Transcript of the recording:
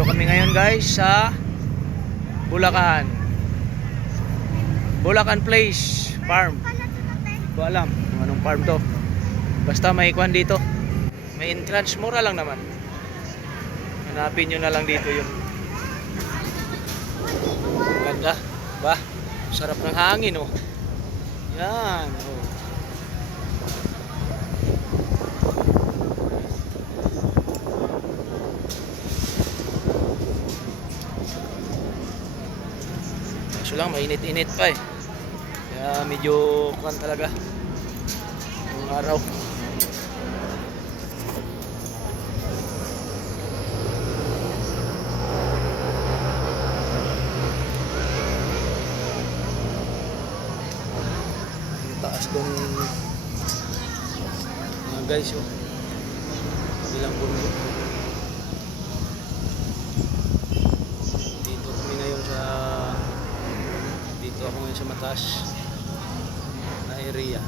Dito kami ngayon guys sa Bulacan. Bulacan Place Farm. Hindi ko alam kung anong farm to. Basta may kwan dito. May entrance, mura lang naman. Hanapin nyo na lang dito yun. Ganda. Ba? Sarap ng hangin oh. Yan oh. Kaso lang mainit-init pa eh. Kaya medyo kwan talaga yung araw. Taas dong mga guys oh. Bilang bundok. Dito kami ngayon sa dito ako ngayon sa mataas na area.